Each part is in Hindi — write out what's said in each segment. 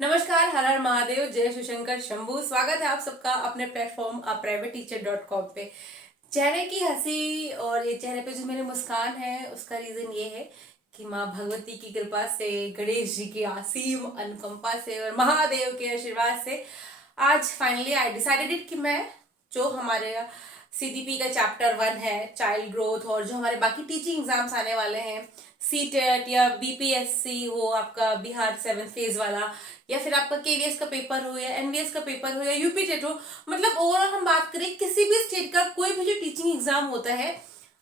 नमस्कार, हर हर महादेव, जय शिवशंकर शंभू। स्वागत है आप सबका अपने प्लेटफॉर्म privateteacher.com पे। चेहरे की हंसी और ये चेहरे पे जो मेरी मुस्कान है, उसका रीजन ये है कि माँ भगवती की कृपा से, गणेश जी की असीम अनुकंपा से और महादेव के आशीर्वाद से आज फाइनली आई डिसाइडेड कि मैं जो हमारे सीडीपी का चैप्टर 1 है, चाइल्ड ग्रोथ, और जो हमारे बाकी टीचिंग एग्जाम्स आने वाले हैं, सीटेट या बीपीएससी हो, आपका बिहार 7 फेज वाला, या फिर आपका केवीएस का पेपर हो, या एनवीएस का पेपर हो, या यूपी टेट हो, मतलब ओवरऑल हम बात करें किसी भी स्टेट का कोई भी जो टीचिंग एग्जाम होता है,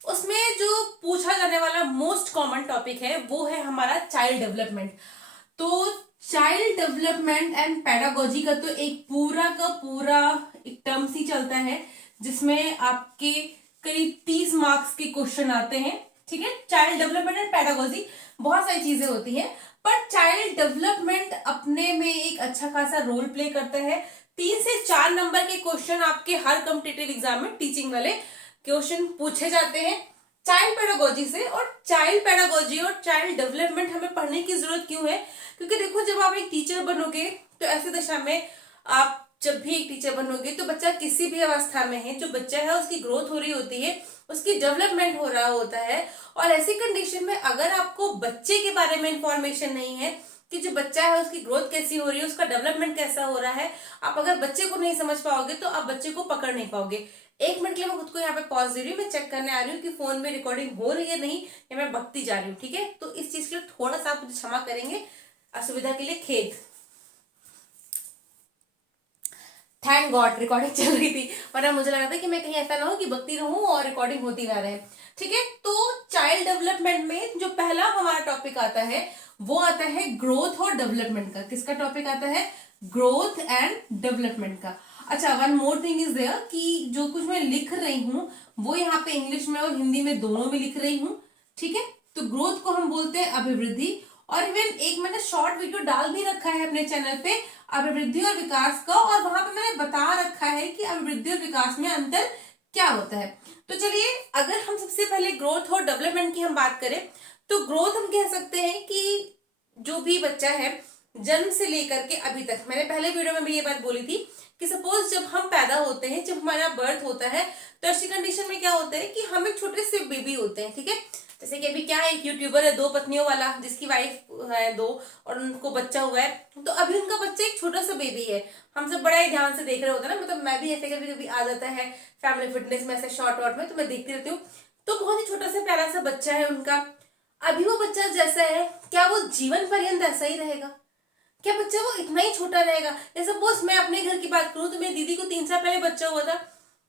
उसमें जो पूछा जाने वाला मोस्ट कॉमन टॉपिक है वो है हमारा चाइल्ड डेवलपमेंट। तो चाइल्ड डेवलपमेंट एंड पेडागोजी का तो एक पूरा का पूरा एक टर्म्स ही चलता है, जिसमें आपके करीब 30 मार्क्स के क्वेश्चन आते हैं। ठीक है, चाइल्ड डेवलपमेंट एंड पेडागोजी बहुत सारी चीजें होती हैं, पर चाइल्ड डेवलपमेंट अपने में एक अच्छा खासा रोल प्ले करता है। 3 से 4 नंबर के क्वेश्चन आपके हर कॉम्पिटिटिव एग्जाम में टीचिंग वाले क्वेश्चन पूछे जाते हैं चाइल्ड पेडागोजी से। और चाइल्ड पेडागोजी और चाइल्ड डेवलपमेंट हमें पढ़ने की जरूरत क्यों है? क्योंकि देखो, जब आप एक टीचर बनोगे तो ऐसी दशा में आप जब भी एक टीचर बनोगे तो बच्चा किसी भी अवस्था में है, जो बच्चा है उसकी ग्रोथ हो रही होती है, उसकी डेवलपमेंट हो रहा होता है। और ऐसी कंडीशन में अगर आपको बच्चे के बारे में इंफॉर्मेशन नहीं है कि जो बच्चा है उसकी ग्रोथ कैसी हो रही है, उसका डेवलपमेंट कैसा हो रहा है, आप अगर बच्चे को नहीं समझ पाओगे तो आप बच्चे को पकड़ नहीं पाओगे। 1 मिनट के लिए मैं खुद को यहाँ पे पॉज दे रही हूँ, मैं चेक करने आ रही हूँ कि फोन में रिकॉर्डिंग हो रही है नहीं, या मैं बकती जा रही हूँ। ठीक है, तो इस चीज के लिए थोड़ा सा आप मुझे क्षमा करेंगे, असुविधा के लिए खेद। थैंक गॉड रिकॉर्डिंग चल रही थी, वरना मुझे लगा था कि मैं कहीं ऐसा ना हो कि बकती रहूं और रिकॉर्डिंग होती ना रहे। ठीक है, तो चाइल्ड डेवलपमेंट में जो पहला हमारा टॉपिक आता है वो आता है ग्रोथ और डेवलपमेंट का। किसका टॉपिक आता है? ग्रोथ एंड डेवलपमेंट का। अच्छा, one more thing is there कि जो कुछ मैं लिख रही हूँ वो यहाँ पे इंग्लिश में और हिंदी में दोनों में लिख रही हूँ। ठीक है, तो ग्रोथ को हम बोलते हैं अभिवृद्धि, और इवन एक मैंने शॉर्ट वीडियो डाल भी रखा है अपने चैनल पे अभिवृद्धि और विकास का, और वहां पे मैंने बता रखा है कि अभिवृद्धि और विकास में अंतर क्या होता है। तो चलिए, अगर हम सबसे पहले ग्रोथ और डेवलपमेंट की हम बात करें तो ग्रोथ हम कह सकते हैं कि जो भी बच्चा है जन्म से लेकर के अभी तक, मैंने पहले वीडियो में भी ये बात बोली थी कि सपोज जब हम पैदा होते हैं, जब हमारा बर्थ होता है, तो ऐसी कंडीशन में क्या होता है कि हम एक छोटे से बेबी होते हैं। ठीक है, जैसे कि अभी क्या है, एक यूट्यूबर है 2 पत्नियों वाला, जिसकी वाइफ है 2 और उनको बच्चा हुआ है, तो अभी उनका बच्चा एक छोटा सा बेबी है। हम सब बड़ा ही ध्यान से देख रहे होते हैं ना, मतलब मैं भी ऐसे कभी कभी आ जाता है फैमिली फिटनेस में, ऐसे शॉर्ट वॉर्ट में, तो मैं देखती रहती हूँ। तो बहुत ही छोटा सा प्यारा सा बच्चा है उनका। अभी वो बच्चा जैसा है, क्या वो जीवन पर्यंत ऐसा ही रहेगा? क्या बच्चा वो इतना ही छोटा रहेगा? जैसे सपोज मैं अपने घर की बात करूं तो मेरी दीदी को 3 साल पहले बच्चा हुआ था।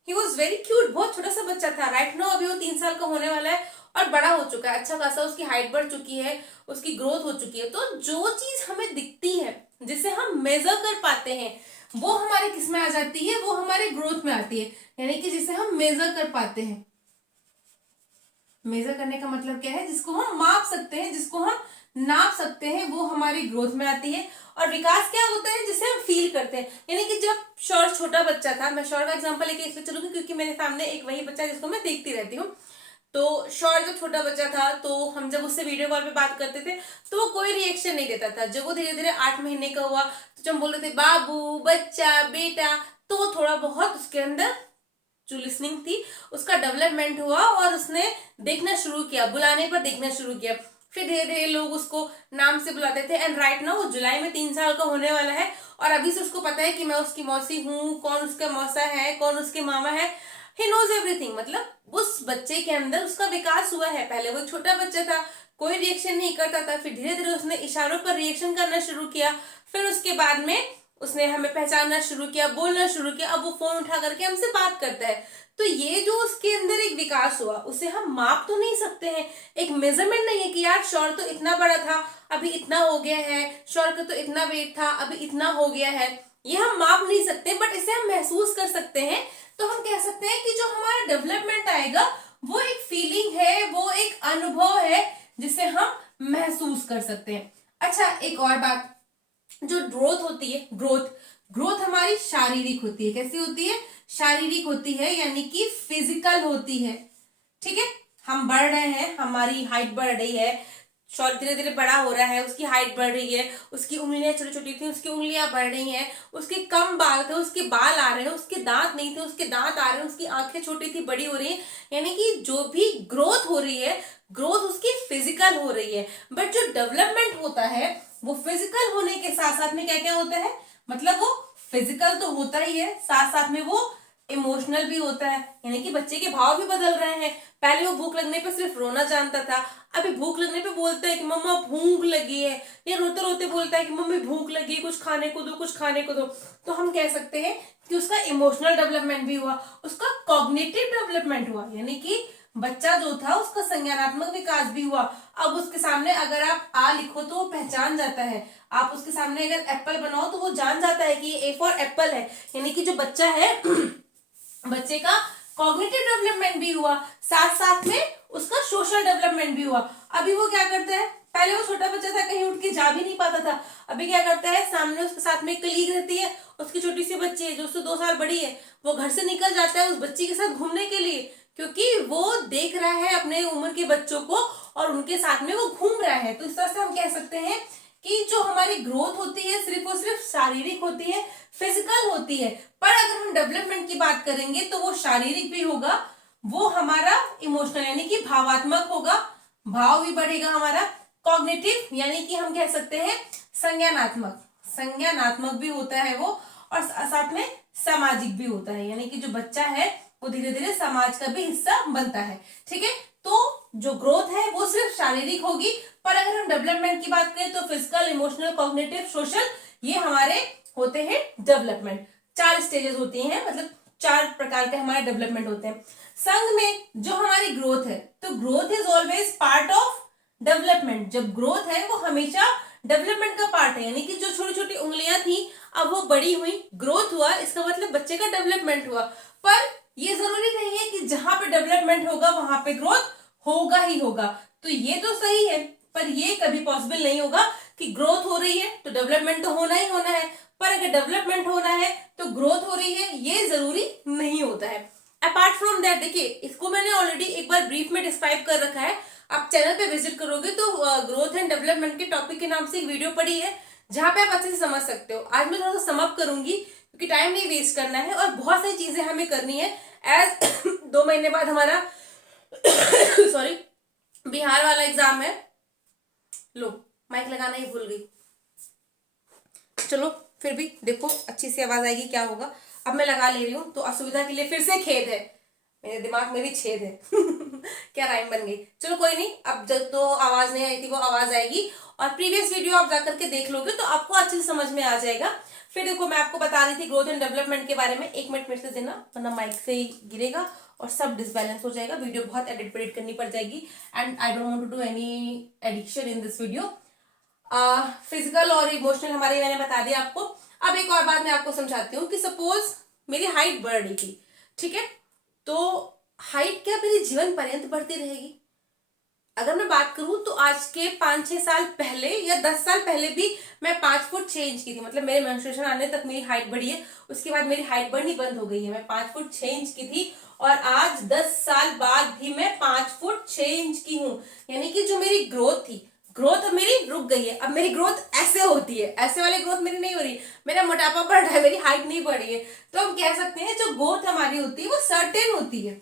ही वॉज वेरी क्यूट, बहुत छोटा सा बच्चा था। राइट नाउ अभी वो 3 साल का होने वाला है और बड़ा हो चुका है, अच्छा खासा उसकी हाइट बढ़ चुकी है, उसकी ग्रोथ हो चुकी है। तो जो चीज हमें दिखती है, जिसे हम मेजर कर पाते हैं, वो हमारे किस में आ जाती है? वो हमारे ग्रोथ में आती है, यानी कि जिसे हम मेजर कर पाते हैं। मेजर करने का मतलब क्या है? जिसको हम माप सकते हैं, जिसको हम नाप सकते हैं, वो हमारी ग्रोथ में आती है। और विकास क्या होता है? जिसे हम फील करते हैं, यानी कि जब शौर छोटा बच्चा था, मैं शौर का एग्जांपल लेके इसलिए चलूंगी क्योंकि मेरे सामने एक वही बच्चा जिसको मैं देखती रहती हूँ। तो शौर जब छोटा बच्चा था तो हम जब उससे वीडियो कॉल पे बात करते थे तो वो कोई रिएक्शन नहीं देता था। जब वो धीरे धीरे 8 महीने का हुआ तो जब हम बोलते थे बाबू, बच्चा, बेटा, तो थोड़ा बहुत उसके अंदर जो लिसनिंग थी उसका डेवलपमेंट हुआ और उसने देखना शुरू किया, बुलाने पर देखना शुरू किया। फिर धीरे धीरे लोग उसको नाम से बुलाते थे। एंड राइट नाउ वो जुलाई में 3 साल का होने वाला है और अभी से उसको पता है कि मैं उसकी मौसी हूँ, कौन उसका मौसा है, कौन उसके मामा है। He knows everything. मतलब उस बच्चे के अंदर उसका विकास हुआ है। पहले वो छोटा बच्चा था, कोई रिएक्शन नहीं करता था, फिर धीरे धीरे उसने इशारों पर रिएक्शन करना शुरू किया। फिर उसके बाद में उसने हमें पहचानना शुरू किया, बोलना शुरू किया। अब वो फोन उठा करके हमसे बात करता है। तो ये जो उसके अंदर एक विकास हुआ, उसे हम माप तो नहीं सकते हैं, एक मेजरमेंट नहीं है कि यार शौर तो इतना बड़ा था, अभी इतना हो गया है, शौर का तो इतना वेट था, अभी इतना हो गया है। ये हम माप नहीं सकते, बट इसे हम महसूस कर सकते हैं। तो हम कह सकते हैं कि जो हमारा डेवलपमेंट आएगा वो एक फीलिंग है, वो एक अनुभव है जिसे हम महसूस कर सकते हैं। अच्छा, एक और बात, जो ग्रोथ होती है, ग्रोथ ग्रोथ हमारी शारीरिक होती है। कैसी होती है? शारीरिक होती है, यानी कि फिजिकल होती है। ठीक है, हम बढ़ रहे हैं, हमारी हाइट बढ़ रही है, धीरे धीरे बड़ा हो रहा है, उसकी हाइट बढ़ रही है, उसकी उंगलियां छोटी छोटी थी, उसकी उंगलियां बढ़ रही हैं, उसके कम बाल थे, उसके बाल आ रहे हैं, उसके दांत नहीं थे, उसके दांत आ रहे हैं, उसकी आंखें छोटी थी, बड़ी हो रही है। यानी कि जो भी ग्रोथ हो रही है, ग्रोथ उसकी फिजिकल हो रही है। बट जो डेवलपमेंट होता है वो फिजिकल होने के साथ साथ में क्या क्या होता है, मतलब वो फिजिकल तो होता ही है, साथ साथ में वो इमोशनल भी होता है। यानी कि बच्चे के भाव भी बदल रहे हैं। पहले वो भूख लगने पे सिर्फ रोना जानता था, अभी भूख लगने पे बोलता है कि मम्मा भूख लगी है, या रोते रोते बोलता है कि मम्मी भूख लगी, कुछ खाने को दो, कुछ खाने को दो। तो हम कह सकते हैं कि उसका इमोशनल डेवलपमेंट भी हुआ, उसका कॉग्निटिव डेवलपमेंट हुआ। यानी कि बच्चा जो था उसका संज्ञानात्मक विकास भी हुआ। अब उसके सामने अगर आप आ लिखो तो वो पहचान जाता है, आप उसके सामने अगर एप्पल बनाओ तो वो जान जाता है कि ये ए फॉर एप्पल है। यानी कि जो बच्चा है बच्चे का कॉग्निटिव डेवलपमेंट भी हुआ, साथ साथ में उसका सोशल डेवलपमेंट भी हुआ। अभी वो क्या करता है, पहले वो छोटा बच्चा था, कहीं उठ के जा भी नहीं पाता था। अभी क्या करता है, सामने उसके साथ में एक कलीग रहती है, उसकी छोटी सी बच्ची है जो उससे 2 साल बड़ी है, वो घर से निकल जाता है उस बच्ची के साथ घूमने के लिए, क्योंकि वो देख रहा है अपने उम्र के बच्चों को और उनके साथ में वो घूम रहा है। तो इस तरह से हम कह सकते हैं कि जो हमारी ग्रोथ होती है सिर्फ और सिर्फ शारीरिक होती है, फिजिकल होती है। पर अगर हम डेवलपमेंट की बात करेंगे तो वो शारीरिक भी होगा, वो हमारा इमोशनल यानी कि भावात्मक होगा, भाव भी बढ़ेगा हमारा, कॉग्निटिव यानी कि हम कह सकते हैं संज्ञानात्मक, संज्ञानात्मक भी होता है वो, और साथ में सामाजिक भी होता है। यानी कि जो बच्चा है वो धीरे धीरे समाज का भी हिस्सा बनता है। ठीक है, तो जो ग्रोथ है वो सिर्फ शारीरिक होगी, पर अगर हम डेवलपमेंट की बात करें तो फिजिकल, इमोशनल, कॉग्निटिव, सोशल, ये हमारे होते हैं डेवलपमेंट। 4 स्टेजेस होती हैं, मतलब 4 प्रकार के हमारे डेवलपमेंट होते हैं। संघ में जो हमारी ग्रोथ है, तो growth is always part of development. जब ग्रोथ है वो हमेशा डेवलपमेंट का पार्ट है। यानी कि जो छोटी छोटी उंगलियां थी अब वो बड़ी हुई, ग्रोथ हुआ, इसका मतलब बच्चे का डेवलपमेंट हुआ। पर ये जरूरी नहीं है कि जहां पे डेवलपमेंट होगा वहां पे ग्रोथ होगा ही होगा। तो ये तो सही है, पर ये कभी पॉसिबल नहीं होगा कि ग्रोथ हो रही है तो डेवलपमेंट तो होना ही होना है। पर अगर डेवलपमेंट होना है तो ग्रोथ हो रही है, ये जरूरी नहीं होता है। अपार्ट फ्रॉम दैट, देखिए इसको मैंने ऑलरेडी एक बार ब्रीफ में डिस्क्राइब कर रखा है। आप चैनल पे विजिट करोगे तो ग्रोथ एंड डेवलपमेंट के टॉपिक के नाम से एक वीडियो पड़ी है, जहां पे आप अच्छे से समझ सकते हो। आज मैं थोड़ा सा सम अप करूंगी क्योंकि टाइम नहीं वेस्ट करना है और बहुत सारी चीजें हमें करनी है। एज 2 महीने बाद हमारा सॉरी बिहार वाला एग्जाम है। लो, माइक लगाना ही भूल गई। चलो फिर भी देखो अच्छी सी आवाज आएगी, क्या होगा। अब मैं लगा ले रही हूँ, तो असुविधा के लिए फिर से खेद है, मेरे दिमाग में भी छेद है क्या राइम बन गई। चलो कोई नहीं, अब जब तो आवाज नहीं आई थी वो आवाज आएगी, और प्रीवियस वीडियो आप जाकर के देख लोगे तो आपको अच्छे से समझ में आ जाएगा। फिर देखो मैं आपको बता रही थी ग्रोथ एंड डेवलपमेंट के बारे में। 1 मिनट मेरे से देना, वरना माइक से ही गिरेगा और सब डिसबैलेंस हो जाएगा, वीडियो बहुत एडिट वेडिट करनी पड़ जाएगी, and I don't want to do any addiction in this video. Physical और इमोशनल हमारे मैंने बता दिया आपको। अब एक और बात मैं आपको समझाती हूँ कि सपोज मेरी हाइट बढ़ रही थी, ठीक है, तो हाइट क्या मेरी जीवन पर्यंत बढ़ती रहेगी? अगर मैं बात करूं तो आज के 5-6 साल पहले या 10 साल पहले भी मैं 5 फुट 6 इंच की थी, मतलब मेरे मेंस्ट्रुएशन आने तक मेरी हाइट बढ़ी है, उसके बाद मेरी हाइट बढ़नी बंद हो गई है। मैं 5 फुट 6 इंच की थी और आज 10 साल बाद भी मैं 5 फुट 6 इंच की हूँ। यानी कि जो मेरी ग्रोथ थी, ग्रोथ अब मेरी रुक गई है। अब मेरी ग्रोथ ऐसे होती है, ऐसे वाली ग्रोथ मेरी नहीं हो रही, मेरा मोटापा बढ़ रहा है, मेरी हाइट नहीं बढ़ रही है। तो हम कह सकते हैं जो ग्रोथ हमारी होती है वो सर्टेन होती है,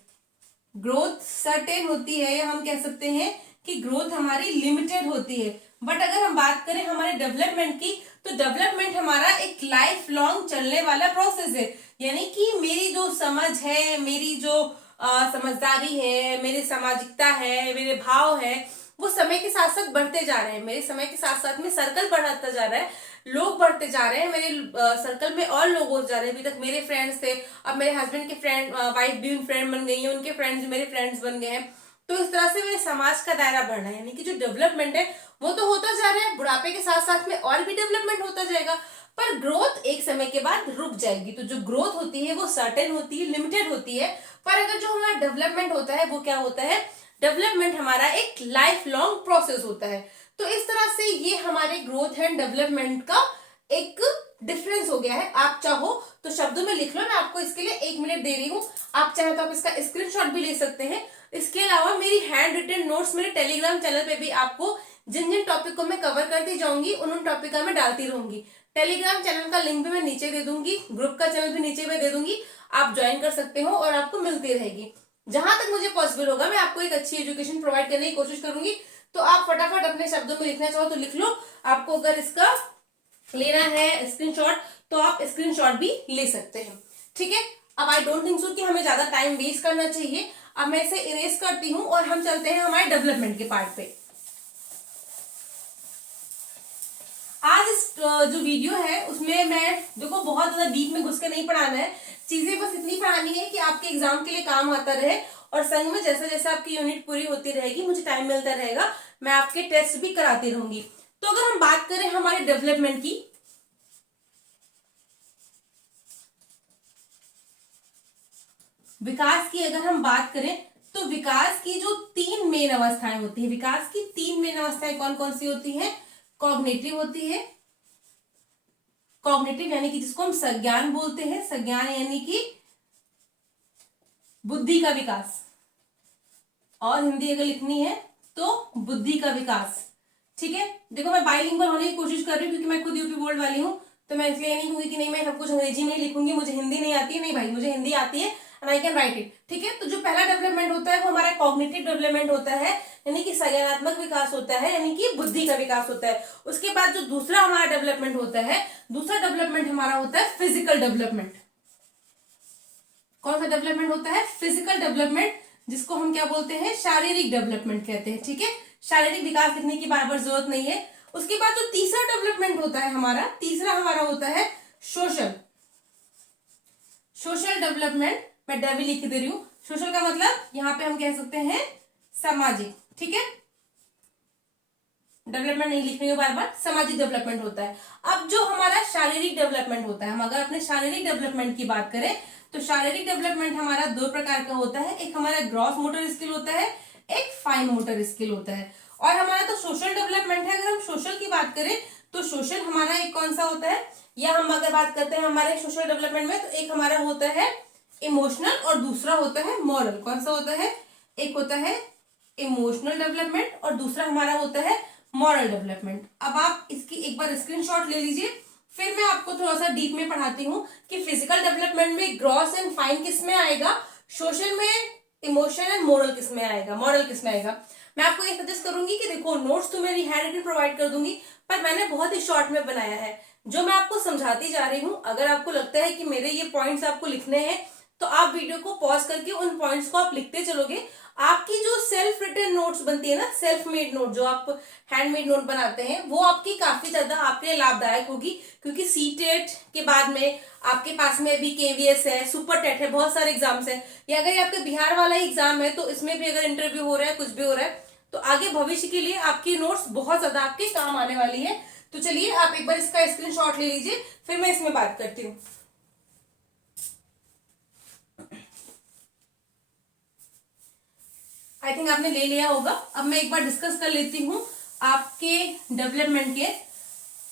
ग्रोथ सर्टेन होती है, या हम कह सकते हैं कि ग्रोथ हमारी लिमिटेड होती है। बट अगर हम बात करें हमारे डेवलपमेंट की, तो डेवलपमेंट हमारा एक लाइफ लॉन्ग चलने वाला प्रोसेस है। यानी कि मेरी जो समझ है, मेरी जो समझदारी है, मेरी सामाजिकता है, मेरे भाव है, वो समय के साथ साथ बढ़ते जा रहे हैं। मेरे समय के साथ साथ में सर्कल बढ़ाता जा रहा है, लोग बढ़ते जा रहे हैं, मेरे सर्कल में और लोग हो जा रहे हैं। अभी तक मेरे फ्रेंड्स थे, अब मेरे हस्बैंड के फ्रेंड, वाइफ भी फ्रेंड बन गई है, उनके फ्रेंड्स मेरे फ्रेंड्स बन गए हैं। तो इस तरह से मेरे समाज का दायरा बढ़ रहा है। यानी कि जो डेवलपमेंट है वो तो होता जा रहा है, बुढ़ापे के साथ साथ में और भी डेवलपमेंट होता जाएगा, पर ग्रोथ एक समय के बाद रुक जाएगी। तो जो ग्रोथ होती है वो सर्टेन होती है, लिमिटेड होती है। पर अगर जो हमारा डेवलपमेंट होता है वो क्या होता है, डेवलपमेंट हमारा एक लाइफ लॉन्ग प्रोसेस होता है। तो इस तरह से ये हमारे ग्रोथ एंड डेवलपमेंट का एक डिफरेंस हो गया है। आप चाहो तो शब्दों में लिख लो, मैं आपको इसके लिए 1 मिनट दे रही हूँ, आप चाहे तो आप इसका स्क्रीनशॉट भी ले सकते हैं। इसके अलावा मेरी हैंड रिटन नोट्स मेरे टेलीग्राम चैनल पे भी आपको जिन जिन टॉपिक को मैं कवर करती जाऊंगी उन उन टॉपिक का मैं डालती रहूंगी। टेलीग्राम चैनल का लिंक भी मैं नीचे दे दूंगी, ग्रुप का चैनल भी नीचे में दे दूंगी, आप ज्वाइन कर सकते हो और आपको मिलती रहेगी। जहां तक मुझे पॉसिबल होगा मैं आपको एक अच्छी एजुकेशन प्रोवाइड करने की कोशिश करूंगी। तो आप फटाफट अपने शब्दों में लिखना चाहो तो लिख लो। आपको अगर इसका लेना है स्क्रीनशॉट तो आप स्क्रीनशॉट भी ले सकते हैं, ठीक है। अब आई डोंट थिंक सो कि हमें ज्यादा टाइम वेस्ट करना चाहिए। अब मैं इसे इरेज करती हूँ और हम चलते हैं हमारे डेवलपमेंट के पार्ट पे। आज इस जो वीडियो है उसमें मैं देखो बहुत ज्यादा डीप में घुस के नहीं पढ़ाना है, चीजें बस इतनी पढ़ानी है कि आपके एग्जाम के लिए काम आता रहे और संग में जैसे जैसे आपकी यूनिट पूरी होती रहेगी, मुझे टाइम मिलता रहेगा, मैं आपके टेस्ट भी कराती रहूंगी। तो अगर हम बात करें हमारे डेवलपमेंट की, विकास की अगर हम बात करें तो विकास की जो 3 मेन अवस्थाएं होती है, विकास की 3 मेन अवस्थाएं कौन कौन सी होती हैं? कॉग्निटिव होती है, कॉग्निटिव यानी कि जिसको हम संज्ञान बोलते हैं, संज्ञान यानी कि बुद्धि का विकास, और हिंदी अगर लिखनी है तो बुद्धि का विकास, ठीक है। देखो मैं बाइलिंगुअल होने की कोशिश कर रही हूँ क्योंकि मैं खुद यूपी बोर्ड वाली हूँ, तो मैं इसलिए नहीं कहूंगी कि नहीं मैं सब कुछ अंग्रेजी में ही लिखूंगी, मुझे हिंदी नहीं आती है। नहीं भाई, मुझे हिंदी आती है and I can write it, ठीक है। तो जो पहला डेवलपमेंट होता है वो हमारा कॉग्निटिव डेवलपमेंट होता है, यानी कि संज्ञानात्मक विकास होता है, यानी कि बुद्धि का विकास होता है। उसके बाद जो दूसरा हमारा डेवलपमेंट होता है, दूसरा डेवलपमेंट हमारा होता है फिजिकल डेवलपमेंट। कौन सा डेवलपमेंट होता है? फिजिकल डेवलपमेंट, जिसको हम क्या बोलते हैं? शारीरिक डेवलपमेंट कहते हैं, ठीक है। शारीरिक विकास लिखने की बार बार जरूरत नहीं है। उसके बाद जो तीसरा डेवलपमेंट होता है हमारा, तीसरा हमारा होता है सोशल, सोशल डेवलपमेंट। मैं डबल लिख दे रही हूं। सोशल का मतलब यहां पे हम कह सकते हैं सामाजिक, ठीक है। डेवलपमेंट नहीं लिखने के बार बार, सामाजिक डेवलपमेंट होता है। अब जो हमारा शारीरिक डेवलपमेंट होता है, हम अगर अपने शारीरिक डेवलपमेंट की बात करें तो शारीरिक डेवलपमेंट हमारा 2 प्रकार का होता है। एक हमारा ग्रॉस मोटर स्किल होता है, एक फाइन मोटर स्किल होता है। और हमारा तो सोशल डेवलपमेंट है। अगर हम सोशल की बात करें तो सोशल हमारा एक कौन सा होता है, या हम अगर बात करते हैं हमारे सोशल डेवलपमेंट में, तो एक हमारा होता है इमोशनल और दूसरा होता है मॉरल। कौन सा होता है? एक होता है इमोशनल डेवलपमेंट और दूसरा हमारा होता है मॉरल डेवलपमेंट। अब आप इसकी एक बार स्क्रीनशॉट ले लीजिए, फिर मैं आपको थोड़ा सा डीप में पढ़ाती हूँ कि फिजिकल डेवलपमेंट में ग्रॉस एंड फाइन किस में आएगा, सोशल में इमोशन एंड मोरल किस में आएगा, मॉरल किस में आएगा। मैं आपको ये सजेस्ट करूंगी कि देखो नोट्स तो मेरी हैंड रिटन प्रोवाइड कर दूंगी, पर मैंने बहुत ही शॉर्ट में बनाया है जो मैं आपको समझाती जा रही हूँ। अगर आपको लगता है कि मेरे ये पॉइंट्स आपको लिखने हैं तो आप वीडियो को पॉज करके उन पॉइंट्स को आप लिखते चलोगे। आपकी जो सेल्फ रिटन नोट्स बनती है ना, सेल्फ मेड नोट, जो आप हैंडमेड नोट बनाते हैं, वो आपकी काफी ज्यादा आपके लिए लाभदायक होगी। क्योंकि सीटेट के बाद में आपके पास में भी केवीएस है, सुपर टेट है, बहुत सारे एग्जाम्स है, या अगर आपके बिहार वाला एग्जाम है तो इसमें भी अगर इंटरव्यू हो रहा है, कुछ भी हो रहा है, तो आगे भविष्य के लिए आपकी नोट्स बहुत ज्यादा आपके काम आने वाली है। तो चलिए आप एक बार इसका स्क्रीनशॉट ले लीजिए, फिर मैं इसमें बात करती हूँ। आई थिंक आपने ले लिया होगा। अब मैं एक बार डिस्कस कर लेती हूँ आपके डेवलपमेंट के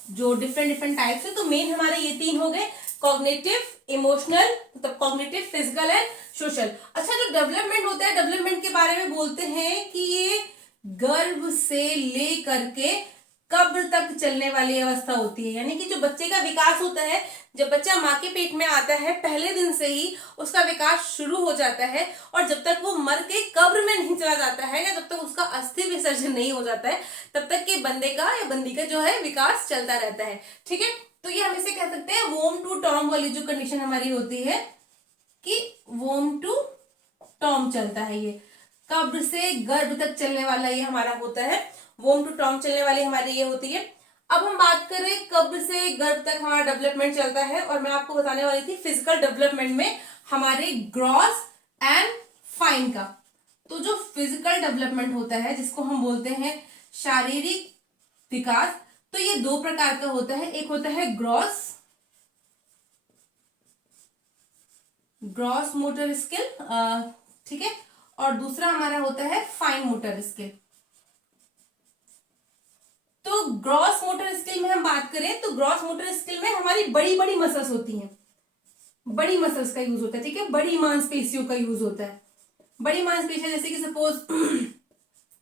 जो डिफरेंट टाइप्स है। तो मेन हमारे ये 3 हो गए, कॉग्निटिव, इमोशनल, मतलब कॉग्निटिव, फिजिकल एंड सोशल। अच्छा, जो डेवलपमेंट होता है, डेवलपमेंट के बारे में बोलते हैं कि ये गर्भ से ले करके कब्र तक चलने वाली अवस्था होती है। यानी कि जो बच्चे का विकास होता है, जब बच्चा माँ के पेट में आता है पहले दिन से ही उसका विकास शुरू हो जाता है, और जब तक वो मर के कब्र में नहीं चला जाता है, या जब तक उसका अस्थि विसर्जन नहीं हो जाता है, तब तक के बंदे का या बंदी का जो है विकास चलता रहता है, ठीक है। तो ये हम इसे कह सकते हैं वोम टू टॉम वाली जो कंडीशन हमारी होती है, कि वोम टू टॉम चलता है, ये कब्र से गर्भ तक चलने वाला ये हमारा होता है, वोम टू टॉम चलने वाली हमारी ये होती है। अब हम बात करें कब्र से गर्भ तक हमारा डेवलपमेंट चलता है, और मैं आपको बताने वाली थी फिजिकल डेवलपमेंट में हमारे ग्रॉस एंड फाइन का। तो जो फिजिकल डेवलपमेंट होता है, जिसको हम बोलते हैं शारीरिक विकास, तो ये 2 प्रकार का होता है। एक होता है ग्रॉस मोटर स्किल, ठीक है, और दूसरा हमारा होता है फाइन मोटर स्किल। तो ग्रॉस मोटर स्किल में हम बात करें तो ग्रॉस मोटर स्किल में हमारी बड़ी बड़ी मसल्स होती हैं, बड़ी मसल्स का यूज होता है, ठीक है, बड़ी मांसपेशियों का यूज होता है। बड़ी मांसपेशियां जैसे कि सपोज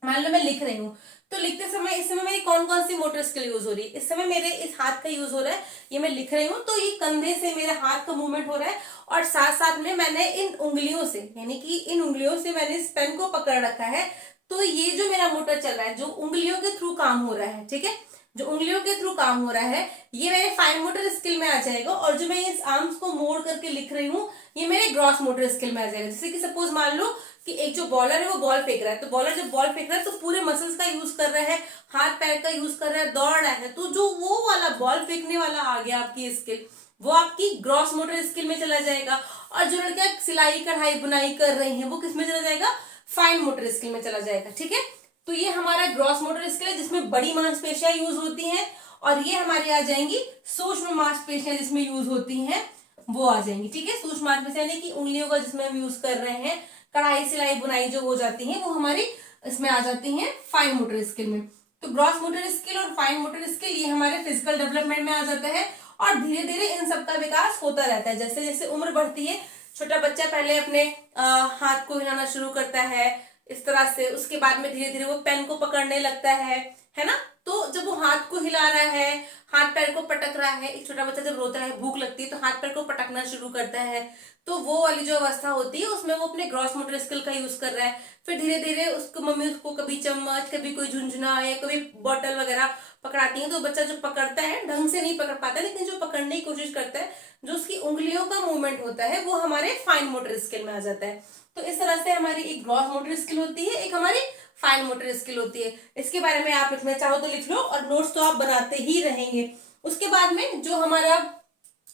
मान लो मैं लिख रही हूँ, तो लिखते समय इस समय मेरी कौन कौन सी मोटर स्किल यूज हो रही है, इस समय मेरे इस हाथ का यूज हो रहा है, ये मैं लिख रही हूँ तो ये कंधे से मेरे हाथ का मूवमेंट हो रहा है, और साथ साथ में मैंने इन उंगलियों से, यानी कि इन उंगलियों से मैंने इस पेन को पकड़ रखा है। तो ये जो मेरा मोटर चल रहा है, जो उंगलियों के थ्रू काम हो रहा है, ठीक है, जो उंगलियों के थ्रू काम हो रहा है, ये मेरे फाइन मोटर स्किल में आ जाएगा। और जो मैं इस आर्म्स को मोड़ करके लिख रही हूँ, ये मेरे ग्रॉस मोटर स्किल में आ जाएगा। जैसे कि सपोज मान लो कि एक जो बॉलर है वो बॉल फेंक रहा है, तो बॉलर जब बॉल फेंक रहा है तो पूरे मसल्स का यूज कर रहा है, हाथ पैर का यूज कर रहा है, दौड़ रहा है, तो जो वो वाला बॉल फेंकने वाला आ गया आपकी स्किल, वो आपकी ग्रॉस मोटर स्किल में चला जाएगा। और जो लड़कियां सिलाई कढ़ाई बुनाई कर रही हैं, वो किस में चला जाएगा, फाइन मोटर स्किल में चला जाएगा, ठीक है। तो ये हमारा ग्रॉस मोटर स्किल है जिसमें बड़ी मांसपेशियां यूज होती हैं, और ये हमारी आ जाएंगी सूक्ष्म मांसपेशियां जिसमें यूज होती हैं, वो आ जाएंगी, ठीक है। सूक्ष्म मांसपेशियां यानी कि उंगलियों का जिसमें हम यूज कर रहे हैं, कढ़ाई सिलाई बुनाई जो हो जाती है वो हमारी इसमें आ जाती हैं फाइन मोटर स्किल में। तो ग्रॉस मोटर स्किल और फाइन मोटर स्किल ये हमारे फिजिकल डेवलपमेंट में आ जाता है, और धीरे धीरे इन सब का विकास होता रहता है। जैसे जैसे उम्र बढ़ती है, छोटा बच्चा पहले अपने हाथ को हिलाना शुरू करता है इस तरह से, उसके बाद में धीरे धीरे वो पेन को पकड़ने लगता है ना। तो जब वो हाथ को हिला रहा है, हाथ पैर को पटक रहा है, एक छोटा बच्चा जब रोता है, भूख लगती है, तो हाथ पैर को पटकना शुरू करता है, तो वो वाली जो अवस्था होती है उसमें वो अपने ग्रॉस मोटर स्किल का यूज कर रहा है। फिर धीरे धीरे उसको मम्मी उसको कभी चम्मच, कभी कोई झुंझुना या कभी बॉटल वगैरह पकड़ाती है, तो बच्चा जो पकड़ता है ढंग से नहीं पकड़ पाता, लेकिन जो पकड़ने की कोशिश करता है, जो उसकी उंगलियों का मूवमेंट होता है, वो हमारे फाइन मोटर स्किल में आ जाता है। तो इस तरह से हमारी एक ग्रॉस मोटर स्किल होती है, एक हमारी फाइन मोटर स्किल होती है। इसके बारे में आप लिखना चाहो तो लिख लो, और नोट्स तो आप बनाते ही रहेंगे। उसके बाद में जो हमारा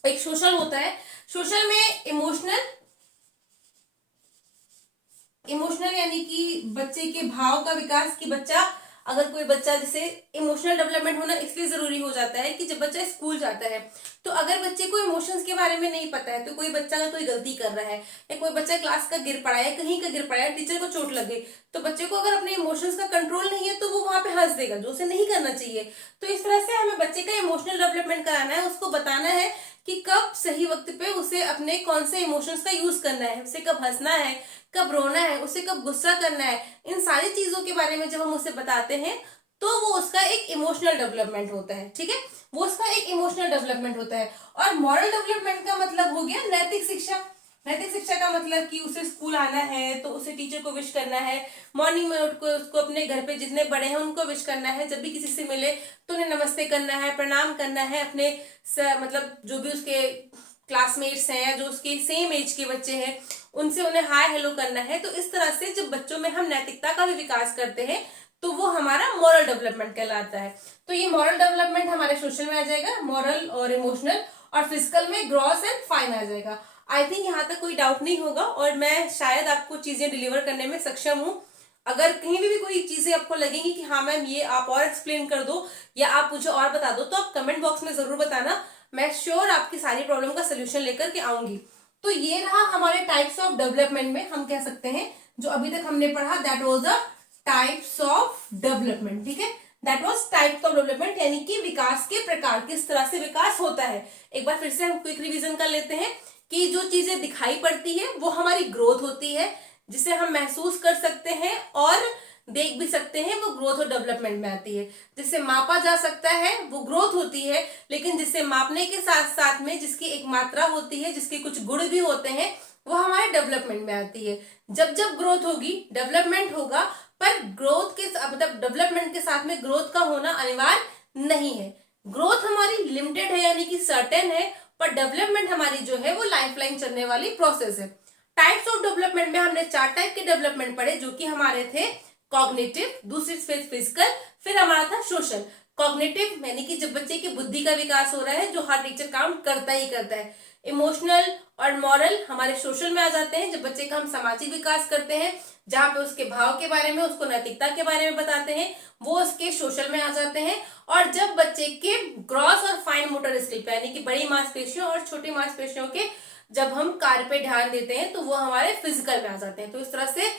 एक सोशल होता है, सोशल में इमोशनल यानी कि बच्चे के भाव का विकास, की बच्चा, अगर कोई बच्चा, जैसे इमोशनल डेवलपमेंट होना इसलिए जरूरी हो जाता है कि जब बच्चा स्कूल जाता है, तो अगर बच्चे को इमोशंस के बारे में नहीं पता है, तो कोई बच्चा अगर कोई गलती कर रहा है, या कोई बच्चा क्लास का गिर पड़ा है, कहीं का गिर पड़ा है, टीचर को चोट लग गई, तो बच्चे को अगर अपने इमोशंस का कंट्रोल नहीं है, तो वो वहां पे हंस देगा, जो उसे नहीं करना चाहिए। तो इस तरह से हमें बच्चे का इमोशनल डेवलपमेंट कराना है, उसको बताना है कि कब सही वक्त पे उसे अपने कौन से इमोशंस का यूज करना है, उसे कब हंसना है, कब रोना है, उसे कब गुस्सा करना है। इन सारी चीजों के बारे में जब हम उसे बताते हैं, तो वो उसका एक इमोशनल डेवलपमेंट होता है, ठीक है, वो उसका एक इमोशनल डेवलपमेंट होता है। और मॉरल डेवलपमेंट का मतलब हो गया नैतिक शिक्षा। नैतिक शिक्षा का मतलब कि उसे स्कूल आना है तो उसे टीचर को विश करना है, मॉर्निंग में उठ को उसको अपने घर पे जितने बड़े हैं उनको विश करना है, जब भी किसी से मिले तो उन्हें नमस्ते करना है, प्रणाम करना है, अपने मतलब जो भी उसके क्लासमेट्स हैं, जो उसके सेम एज के बच्चे हैं, उनसे उन्हें हाय हेलो करना है। तो इस तरह से जब बच्चों में हम नैतिकता का भी विकास करते हैं, तो वो हमारा मॉरल डेवलपमेंट कहलाता है। तो ये मॉरल डेवलपमेंट हमारे सोशल में आ जाएगा, मॉरल और इमोशनल, और फिजिकल में ग्रॉस एंड फाइन आ जाएगा। आई थिंक यहाँ तक कोई डाउट नहीं होगा, और मैं शायद आपको चीजें डिलीवर करने में सक्षम हूँ। अगर कहीं भी कोई चीजें आपको लगेंगी कि हाँ मैम ये आप और एक्सप्लेन कर दो, या आप मुझे और बता दो, तो आप कमेंट बॉक्स में जरूर बताना, मैं श्योर आपकी सारी प्रॉब्लम का सोल्यूशन लेकर के आऊंगी। तो ये रहा हमारे टाइप्स ऑफ डेवलपमेंट में, हम कह सकते हैं जो अभी तक हमने पढ़ा, that was the types of development, ठीक है, that was types of development, यानी कि विकास के प्रकार, किस तरह से विकास होता है। एक बार फिर से हम क्विक रिवीजन कर लेते हैं कि जो चीजें दिखाई पड़ती है वो हमारी ग्रोथ होती है, जिसे हम महसूस कर सकते हैं और देख भी सकते हैं, वो ग्रोथ और डेवलपमेंट में आती है। जिसे मापा जा सकता है वो ग्रोथ होती है, लेकिन जिसे मापने के साथ साथ में जिसकी एक मात्रा होती है, जिसके कुछ गुण भी होते हैं, वो हमारे डेवलपमेंट में आती है। जब जब ग्रोथ होगी डेवलपमेंट होगा, पर ग्रोथ के मतलब डेवलपमेंट के साथ में ग्रोथ का होना अनिवार्य नहीं है। ग्रोथ हमारी लिमिटेड है, यानी कि सर्टेन है, पर डेवलपमेंट हमारी जो है वो लाइफ लाइन चलने वाली प्रोसेस है। टाइप्स ऑफ डेवलपमेंट में हमने 4 टाइप के डेवलपमेंट पढ़े, जो कि हमारे थे कॉग्निटिव, दूसरी फेज फिजिकल, फिर हमारा था सोशल। कॉग्निटिव यानी कि जब बच्चे की बुद्धि का विकास हो रहा है, जो हर टीचर काम करता ही करता है। इमोशनल और मॉरल हमारे सोशल में आ जाते हैं, जब बच्चे का हम सामाजिक विकास करते हैं, जहां पे उसके भाव के बारे में, उसको नैतिकता के बारे में बताते हैं, वो उसके सोशल में आ जाते हैं। और जब बच्चे के ग्रॉस और फाइन मोटर स्किल पे, यानी कि बड़ी मांसपेशियों और छोटी मांसपेशियों के जब हम कार्य पे ध्यान देते हैं, तो वो हमारे फिजिकल में आ जाते हैं। तो इस तरह से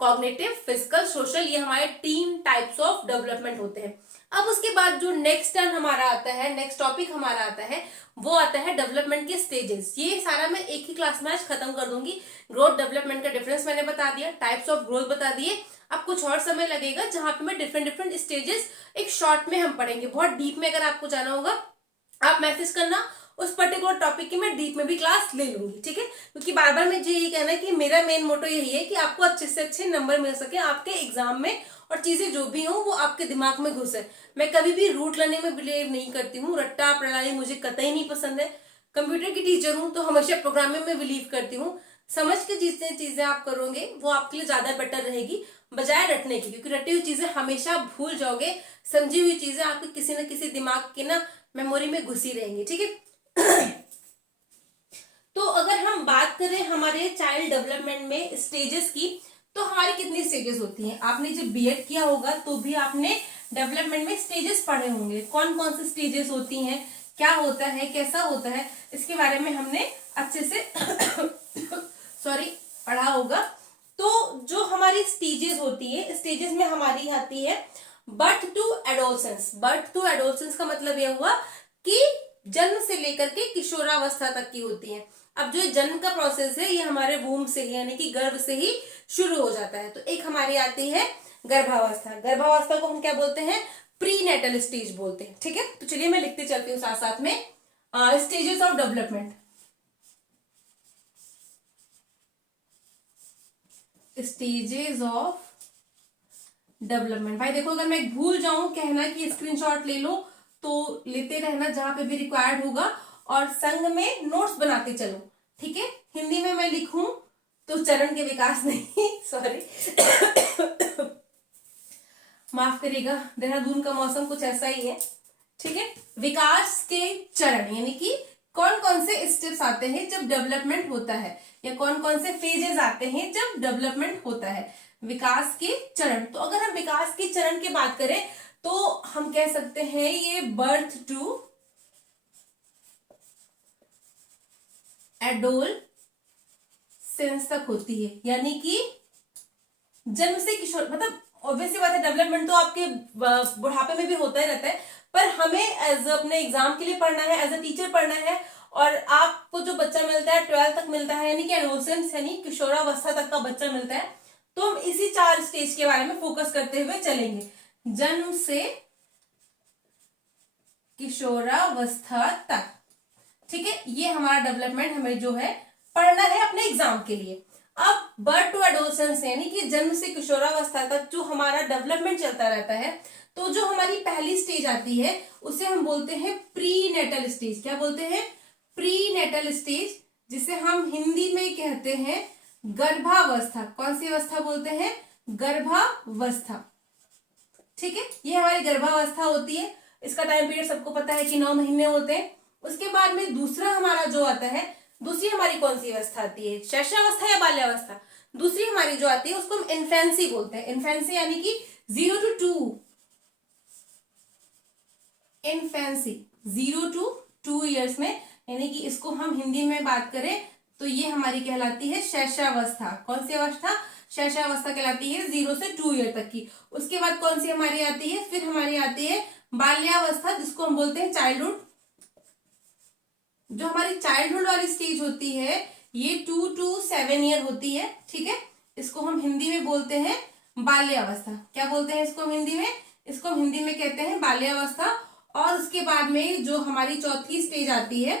कॉग्निटिव, फिजिकल, सोशल, ये हमारे 3 टाइप्स ऑफ डेवलपमेंट होते हैं। अब उसके बाद जो नेक्स्ट टर्न हमारा आता है, नेक्स्ट टॉपिक हमारा आता है, वो आता है डेवलपमेंट के स्टेजेस। ये सारा मैं एक ही क्लास में आज खत्म कर दूंगी। ग्रोथ डेवलपमेंट का डिफरेंस मैंने बता दिया, टाइप्स ऑफ ग्रोथ बता दिए। अब कुछ और समय लगेगा जहां पे मैं डिफरेंट डिफरेंट स्टेजेस एक शॉर्ट में हम पढ़ेंगे। बहुत डीप में अगर आपको जाना होगा आप मैसेज करना, उस पर्टिकुलर टॉपिक की मैं डीप में भी क्लास ले लूंगी, ठीक है। क्योंकि बार बार मुझे यही कहना है कि मेरा मेन मोटो यही है कि आपको अच्छे से अच्छे नंबर मिल सके आपके एग्जाम में, और चीजें जो भी हो वो आपके दिमाग में घुसे। मैं कभी भी रूट लर्निंग में बिलीव नहीं करती हूँ, रट्टा प्रणाली मुझे कतई नहीं पसंद है। कंप्यूटर की टीचर हूँ तो हमेशा प्रोग्रामिंग में बिलीव करती हूँ। समझ के जितनी चीजें आप करोगे वो आपके लिए ज्यादा बेटर रहेगी बजाय रटने की, क्योंकि रटी हुई चीजें हमेशा भूल जाओगे, समझी हुई चीजें आपके किसी न किसी दिमाग के ना मेमोरी में घुसी रहेंगी, ठीक है। तो अगर हम बात करें हमारे चाइल्ड डेवलपमेंट में स्टेजेस की, तो हमारी कितनी स्टेजेस होती हैं? आपने जब बीएड किया होगा तो भी आपने डेवलपमेंट में स्टेजेस पढ़े होंगे। कौन कौन सी स्टेजेस होती हैं, क्या होता है, कैसा होता है, इसके बारे में हमने अच्छे से सॉरी पढ़ा होगा। तो जो हमारी स्टेजेस होती है, स्टेजेस में हमारी आती है birth to adolescence. Birth to adolescence का मतलब यह हुआ कि जन्म से लेकर के किशोरावस्था तक की होती है। अब जो जन्म का प्रोसेस है ये हमारे वूम से ही यानी कि गर्भ से ही शुरू हो जाता है। तो एक हमारी आती है गर्भावस्था। गर्भावस्था को हम क्या बोलते हैं? प्री नेटल स्टेज बोलते हैं, ठीक है। तो चलिए मैं लिखते चलती हूँ साथ साथ में stages of development. Stages of development. भाई देखो, अगर मैं भूल जाऊं कहना कि स्क्रीनशॉट ले लो तो लेते रहना जहां पे भी रिक्वायर्ड होगा, और संग में नोट्स बनाते चलो, ठीक है। हिंदी में मैं लिखूं तो चरण के विकास नहीं सॉरी माफ करिएगा, देहरादून का मौसम कुछ ऐसा ही है, ठीक है। विकास के चरण यानी कि कौन कौन से स्टेप्स आते हैं जब डेवलपमेंट होता है, या कौन कौन से फेजेस आते हैं जब डेवलपमेंट होता है। विकास के चरण, तो अगर हम विकास के चरण की बात करें तो हम कह सकते हैं ये बर्थ टू एडोलसेंस तक होती है। यानी कि जन्म से किशोर, मतलब ऑब्वियसली बात है डेवलपमेंट तो आपके बुढ़ापे में भी होता ही रहता है, पर हमें एज अपने एग्जाम के लिए पढ़ना है, एज अ टीचर पढ़ना है, और आपको जो बच्चा मिलता है 12 तक मिलता है यानी कि एडोलसेंस यानी किशोरावस्था तक का बच्चा मिलता है। तो हम इसी 4 स्टेज के बारे में फोकस करते हुए चलेंगे। जन्म से किशोरावस्था तक, ठीक है, ये हमारा डेवलपमेंट हमें जो है पढ़ना है अपने एग्जाम के लिए। अब बर्थ टू एडोलसेंस यानी कि जन्म से किशोरावस्था तक जो हमारा डेवलपमेंट चलता रहता है, तो जो हमारी पहली स्टेज आती है उसे हम बोलते हैं प्री नेटल स्टेज। क्या बोलते हैं? प्री नेटल स्टेज, जिसे हम हिंदी में कहते हैं गर्भावस्था। कौन सी अवस्था बोलते हैं? गर्भावस्था, ठीक है। ये हमारी गर्भावस्था होती है। इसका टाइम पीरियड सबको पता है कि 9 महीने होते हैं। उसके बाद में दूसरा हमारा जो आता है, दूसरी हमारी कौन सी अवस्था आती है? शैशवावस्था या बाल्यावस्था? दूसरी हमारी जो आती है उसको हम इन्फेंसी बोलते हैं। इन्फेंसी यानी कि 0 to 2, इन्फेंसी 0 to 2 ईयर्स में, यानी कि इसको हम हिंदी में बात करें तो ये हमारी कहलाती है शैशवावस्था। कौन सी अवस्था? शैशवावस्था कहलाती है 0 से 2 ईयर तक की। उसके बाद कौन सी हमारी आती है? फिर हमारी आती है बाल्यावस्था, जिसको हम बोलते हैं चाइल्डहुड। जो हमारी चाइल्डहुड वाली स्टेज होती है ये 2 to 7 ईयर होती है, ठीक है। इसको हम हिंदी में बोलते हैं बाल्यावस्था। क्या बोलते हैं इसको हम हिंदी में? इसको हम हिंदी में कहते हैं बाल्यावस्था। और उसके बाद में जो हमारी चौथी स्टेज आती है,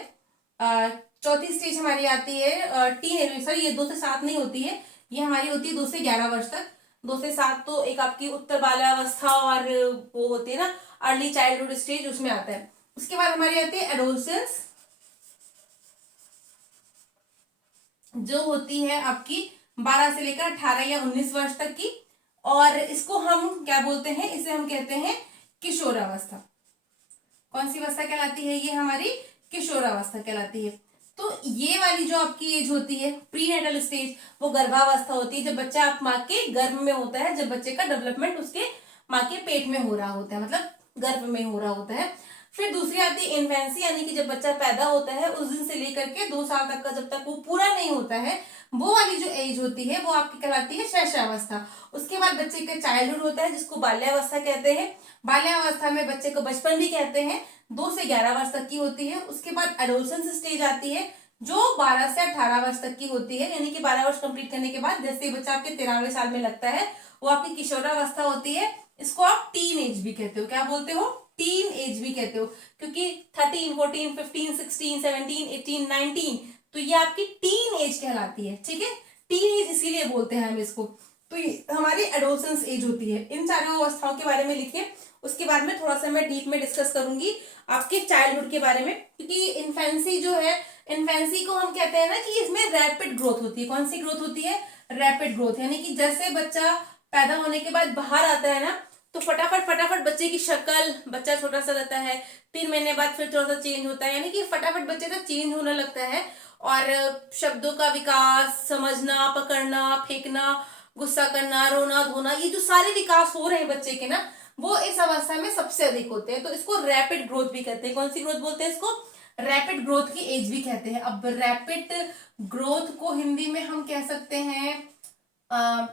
चौथी स्टेज हमारी आती है टीन, सॉरी ये 2 से 7 नहीं होती है, ये हमारी होती है 2 से 11 वर्ष तक। 2 से 7 तो एक आपकी उत्तर बाल्यावस्था और वो होती है ना अर्ली चाइल्डहुड स्टेज, उसमें आता है। उसके बाद हमारी आती है एडोलसेंस, जो होती है आपकी 12 से लेकर 18 या 19 वर्ष तक की। और इसको हम क्या बोलते हैं? इसे हम कहते हैं किशोरावस्था। कौन सी अवस्था कहलाती है? ये हमारी किशोरावस्था कहलाती है। तो ये वाली जो आपकी एज होती है प्री नेटल स्टेज, वो गर्भावस्था होती है, जब बच्चा आप माँ के गर्भ में होता है, जब बच्चे का डेवलपमेंट उसके माँ के पेट में हो रहा होता है, मतलब गर्भ में हो रहा होता है। फिर दूसरी आती है इन्फेंसी, यानी कि जब बच्चा पैदा होता है उस दिन से लेकर के 2 साल तक का जब तक वो पूरा नहीं होता है, वो वाली जो एज होती है वो आपकी कहलाती है शैशवावस्था। उसके बाद बच्चे का चाइल्डहुड होता है, जिसको बाल्यावस्था कहते हैं। बाल्यावस्था में बच्चे को बचपन भी कहते हैं, 2 से 11 वर्ष तक की होती है। उसके बाद एडोलसेंस स्टेज आती है, जो 12 से 18 वर्ष तक की होती है, यानी कि 12 वर्ष कंप्लीट करने के बाद जैसे बच्चा आपके 13वें साल में लगता है वो आपकी किशोरावस्था होती है। इसको आप टीन एज भी कहते हो। क्या बोलते हो? टीन एज भी कहते हो, क्योंकि 13, 14, 15, 16, 17, 18, 19, तो ये आपकी टीन एज कहलाती है। ठीक है, टीन एज इसीलिए बोलते हैं हम इसको। तो ये हमारी एडोलसेंस एज होती है। इन चारों अवस्थाओं के बारे में लिखिए। उसके बाद में थोड़ा सा मैं डीप में डिस्कस करूंगी आपके चाइल्डहुड के बारे में, क्योंकि इन्फेंसी जो है, इन्फेंसी को हम कहते हैं ना कि इसमें रैपिड ग्रोथ होती है। कौन सी ग्रोथ होती है? Rapid growth. यानी कि जैसे बच्चा पैदा होने के बाद बाहर आता है ना, तो फटाफट फटाफट बच्चे की शक्ल, बच्चा छोटा सा रहता है, 3 महीने बाद फिर थोड़ा सा चेंज होता है, यानी कि फटाफट बच्चे का चेंज होने लगता है। और शब्दों का विकास, समझना, पकड़ना, फेंकना, गुस्सा करना, रोना धोना, ये जो सारे विकास हो रहे हैं बच्चे के ना, वो इस अवस्था में सबसे अधिक होते हैं। तो इसको रैपिड ग्रोथ भी कहते हैं। कौन सी ग्रोथ बोलते हैं इसको? रैपिड ग्रोथ की एज भी कहते हैं। अब रैपिड ग्रोथ को हिंदी में हम कह सकते हैं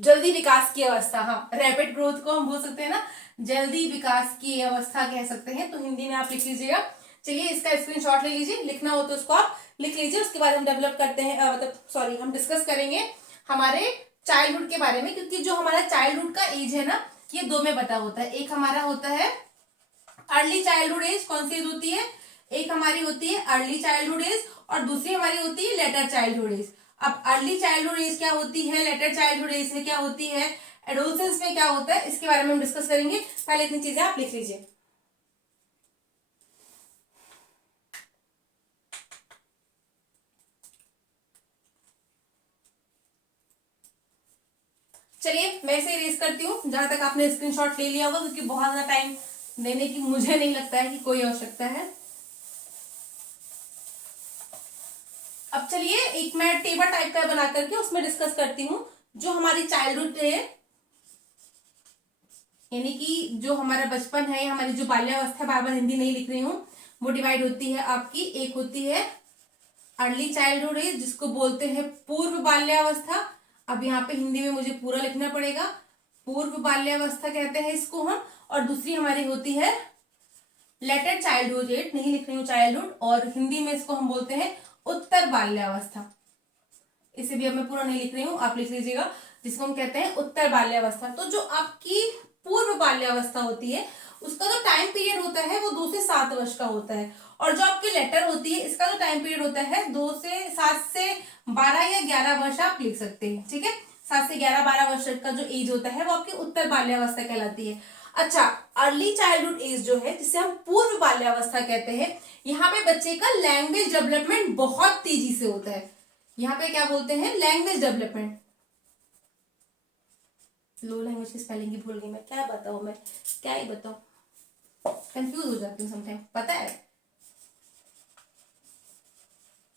जल्दी विकास की अवस्था। हाँ, रैपिड ग्रोथ को हम बोल सकते हैं ना जल्दी विकास की अवस्था कह सकते हैं। तो हिंदी में आप लिख लीजिएगा। चलिए, इसका स्क्रीनशॉट ले लीजिए। लिखना हो तो उसको आप लिख लीजिए। उसके बाद हम डेवलप करते हैं, मतलब सॉरी, हम डिस्कस करेंगे हमारे चाइल्डहुड के बारे में, क्योंकि जो हमारा चाइल्डहुड का एज है ना, ये दो में बटा होता है। एक हमारा होता है अर्ली चाइल्डहुड एज। कौन सी एज होती है? एक हमारी होती है अर्ली चाइल्डहुड एज और दूसरी हमारी होती है लेटर चाइल्डहुड एज। अब अर्ली चाइल्डहुड एज क्या होती है, लेटर चाइल्डहुड एज में क्या होती है, एडोलसेंस में क्या होता है, इसके बारे में हम डिस्कस करेंगे। पहले इतनी चीजें आप लिख लीजिए। चलिए, मैं इसे इरेज करती हूँ जहां तक आपने स्क्रीनशॉट ले लिया होगा, क्योंकि बहुत ज्यादा टाइम देने की मुझे नहीं लगता है कि कोई आवश्यकता है। अब चलिए, एक मैं टेबल टाइप का बना करके उसमें डिस्कस करती हूँ जो हमारी चाइल्डहुड है, यानी कि जो हमारा बचपन है, हमारी जो बाल्यावस्था, बार बार हिंदी नहीं लिख रही हूँ, वो डिवाइड होती है आपकी। एक होती है अर्ली चाइल्डहुड एज, जिसको बोलते हैं पूर्व बाल्यावस्था। अब यहाँ पे हिंदी में मुझे पूरा लिखना पड़ेगा, पूर्व बाल्यावस्था कहते हैं इसको हम। और दूसरी हमारी होती है लेटर चाइल्डहुड एज, नहीं लिख रही हूँ चाइल्डहुड, और हिंदी में इसको हम बोलते हैं उत्तर बाल्यावस्था। इसे भी अब मैं पूरा नहीं लिख रही हूँ, आप लिख लीजिएगा, जिसको हम कहते हैं उत्तर बाल्यावस्था। तो जो आपकी पूर्व बाल्यावस्था होती है, उसका जो टाइम पीरियड होता है वो 2 से 7 वर्ष का होता है। और जो आपकी लेटर होती है, इसका जो टाइम पीरियड होता है 2 से 7 से 12 या 11 वर्ष आप लिख सकते हैं। ठीक है, 7 से 11, 12 वर्ष का जो एज होता है वो आपकी उत्तर बाल्यावस्था कहलाती है। अच्छा, अर्ली चाइल्डहुड एज जो है, जिसे हम पूर्व बाल्यावस्था कहते हैं, यहाँ पे बच्चे का लैंग्वेज डेवलपमेंट बहुत तेजी से होता है। यहाँ पे क्या बोलते हैं? Language development. लो लैंग्वेज की स्पेलिंग ही भूल गई मैं, क्या बताऊं, मैं क्या ही बताऊं, कंफ्यूज हो जाती हूँ समटाइम, पता है।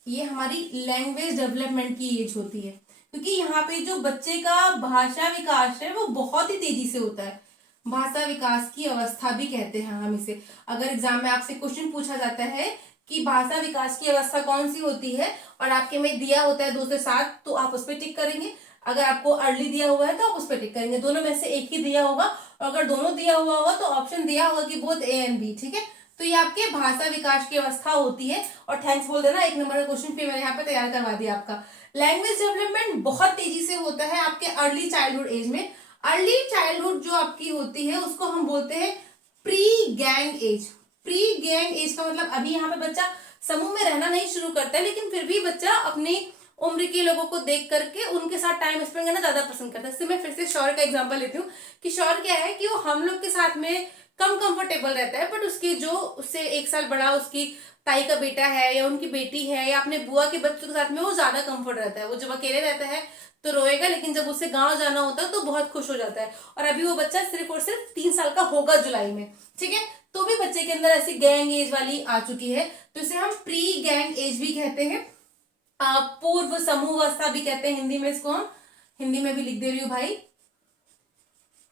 ये हमारी लैंग्वेज डेवलपमेंट की एज होती है, क्योंकि यहाँ पे जो बच्चे का भाषा विकास है वो बहुत ही तेजी से होता है। भाषा विकास की अवस्था भी कहते हैं हम इसे। अगर एग्जाम में आपसे क्वेश्चन पूछा जाता है कि भाषा विकास की अवस्था कौन सी होती है, और आपके में दिया होता है 2 से 7, तो आप उस पर टिक करेंगे। अगर आपको अर्ली दिया हुआ है तो आप उस पर टिक करेंगे। दोनों में से एक ही दिया होगा, और अगर दोनों दिया हुआ होगा तो ऑप्शन दिया होगा कि बोथ ए एंड बी। ठीक है, तो ये आपके भाषा विकास की अवस्था होती है। और थैंक्स बोल देना, 1 नंबर का क्वेश्चन फिर मैंने यहाँ पे तैयार करवा दिया आपका। लैंग्वेज डेवलपमेंट बहुत तेजी से होता है आपके अर्ली चाइल्डहुड एज में। अर्ली चाइल्डहुड जो आपकी होती है उसको हम बोलते हैं pre gang as. Pre gang as का मतलब अभी यहाँ पे बच्चा समूह में रहना नहीं शुरू करता है, लेकिन फिर भी बच्चा अपनी उम्र के लोगों को देख करके उनके साथ टाइम स्पेंड करना ज्यादा पसंद करता है। इससे मैं फिर से शौर्य का एग्जांपल लेती हूँ कि शौर्य क्या है कि वो हम लोग के साथ में कम कंफर्टेबल रहता है, बट उसकी जो उससे 1 साल बड़ा उसकी ताई का बेटा है या उनकी बेटी है या अपने बुआ के बच्चों के साथ में वो ज्यादा कंफर्ट रहता है। वो जब अकेले रहता है तो रोएगा, लेकिन जब उसे गांव जाना होता है तो बहुत खुश हो जाता है। और अभी वो बच्चा सिर्फ और सिर्फ 3 साल का होगा जुलाई में। ठीक है, तो भी बच्चे के अंदर ऐसी गैंग एज वाली आ चुकी है, तो इसे हम प्री गैंग एज भी कहते हैं। पूर्व समूह अवस्था भी कहते हैं हिंदी में। इसको हम हिंदी में भी लिख दे रही हूँ भाई,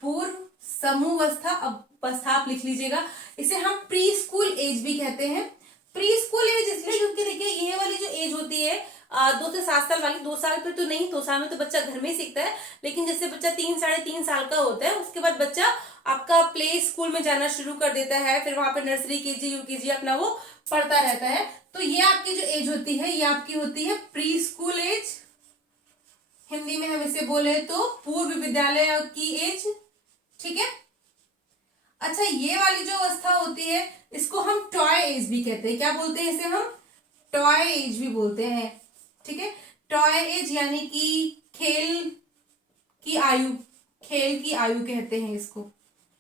पूर्व समूह अवस्था। अब अवस्था आप लिख लीजिएगा। इसे हम प्री स्कूल एज भी कहते हैं। प्री स्कूल एज इसलिए क्योंकि देखिए ये वाली जो एज होती है 2 से 7 साल वाली, 2 साल पे तो नहीं, 2 साल में तो बच्चा घर में ही सीखता है, लेकिन जैसे बच्चा 3 साढ़े 3 साल का होता है उसके बाद बच्चा आपका प्ले स्कूल में जाना शुरू कर देता है। फिर वहां पर नर्सरी केजी यूकेजी अपना वो पढ़ता रहता है। तो ये आपकी जो एज होती है ये आपकी होती है प्री स्कूल एज। हिंदी में हम इसे बोले तो पूर्व विद्यालय की एज, ठीक है। अच्छा, ये वाली जो अवस्था होती है इसको हम टॉय एज भी कहते हैं। क्या बोलते हैं इसे हम? टॉय एज भी बोलते हैं, ठीक है। टॉय एज यानी कि खेल की आयु, खेल की आयु कहते हैं इसको,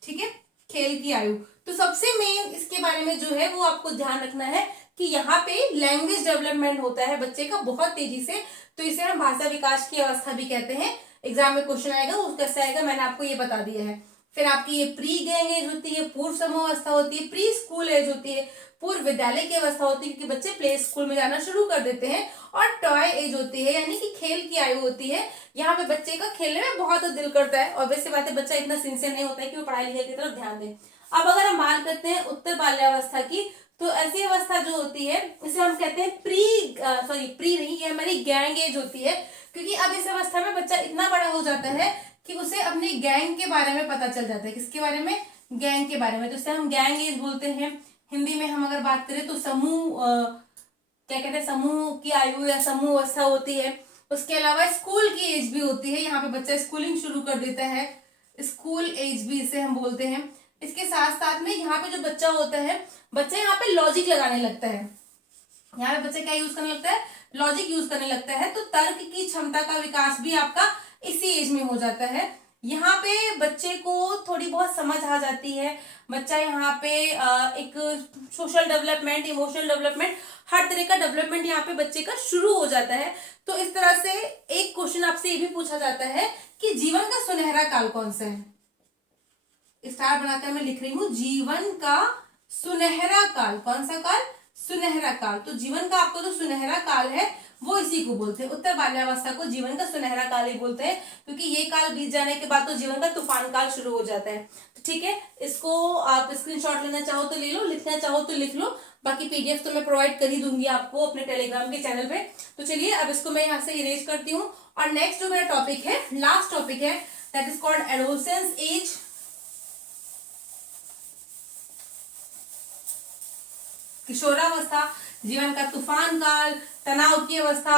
ठीक है, खेल की आयु। तो सबसे मेन इसके बारे में जो है वो आपको ध्यान रखना है कि यहाँ पे लैंग्वेज डेवलपमेंट होता है बच्चे का बहुत तेजी से, तो इसे हम भाषा विकास की अवस्था भी कहते हैं। एग्जाम में क्वेश्चन आएगा, वो कैसे आएगा मैंने आपको ये बता दिया है। फिर आपकी ये प्री गैंग एज होती है, पूर्व समूह अवस्था होती है, प्री स्कूल एज होती है, पूर्व विद्यालय की अवस्था होती है क्योंकि बच्चे प्ले स्कूल में जाना शुरू कर देते हैं, और टॉय एज होती है यानी कि खेल की आयु होती है। यहाँ पे बच्चे का खेलने में बहुत दिल करता है, और वैसे बात है बच्चा इतना सिंसियर नहीं होता है कि वो पढ़ाई लिखाई की तरफ ध्यान दे। अब अगर हम बात करते हैं उत्तर बाल्यावस्था की, तो ऐसी अवस्था जो होती है इसे हम कहते हैं प्री नहीं, ये हमारी गैंग एज होती है, क्योंकि अब इस अवस्था में बच्चा इतना बड़ा हो जाता है कि उसे अपनी गैंग के बारे में पता चल जाता है। किसके बारे में? गैंग के बारे में। तो इसे हम गैंग एज बोलते हैं। हिंदी में हम अगर बात करें तो समूह क्या कहते हैं, समूह की आयु या समूह अवस्था होती है। उसके अलावा स्कूल की एज भी होती है, यहाँ पे बच्चा स्कूलिंग शुरू कर देता है, स्कूल एज भी इसे हम बोलते हैं। इसके साथ साथ में यहाँ पे जो बच्चा होता है, बच्चा यहाँ पे लॉजिक लगाने लगता है। यहाँ पे बच्चा क्या यूज करने लगता है? लॉजिक यूज करने लगता है। तो तर्क की क्षमता का विकास भी आपका इसी एज में हो जाता है। यहाँ पे बच्चे को थोड़ी बहुत समझ आ जाती है। बच्चा यहाँ पे एक सोशल डेवलपमेंट, इमोशनल डेवलपमेंट, हर तरह का डेवलपमेंट यहाँ पे बच्चे का शुरू हो जाता है। तो इस तरह से एक क्वेश्चन आपसे ये भी पूछा जाता है कि जीवन का सुनहरा काल कौन सा है? स्टार बनाकर मैं लिख रही हूं, जीवन का सुनहरा काल। कौन सा काल? सुनहरा काल। तो जीवन का आपको जो सुनहरा काल है वो इसी को बोलते हैं, उत्तर बाल्यावस्था को जीवन का सुनहरा काल ही बोलते हैं, क्योंकि ये काल बीत जाने के बाद तो जीवन का तूफान काल शुरू हो जाता है। तो ठीक है, इसको आप स्क्रीनशॉट लेना चाहो तो ले लो, लिखना चाहो तो लिख लो, बाकी पीडीएफ तो मैं प्रोवाइड कर ही दूंगी आपको अपने टेलीग्राम के चैनल पे। तो चलिए अब इसको मैं यहाँ से इरेज करती हूँ, और नेक्स्ट जो मेरा टॉपिक है, लास्ट टॉपिक है, that is called adolescence age. किशोरावस्था, जीवन का तूफान काल, तनाव की अवस्था,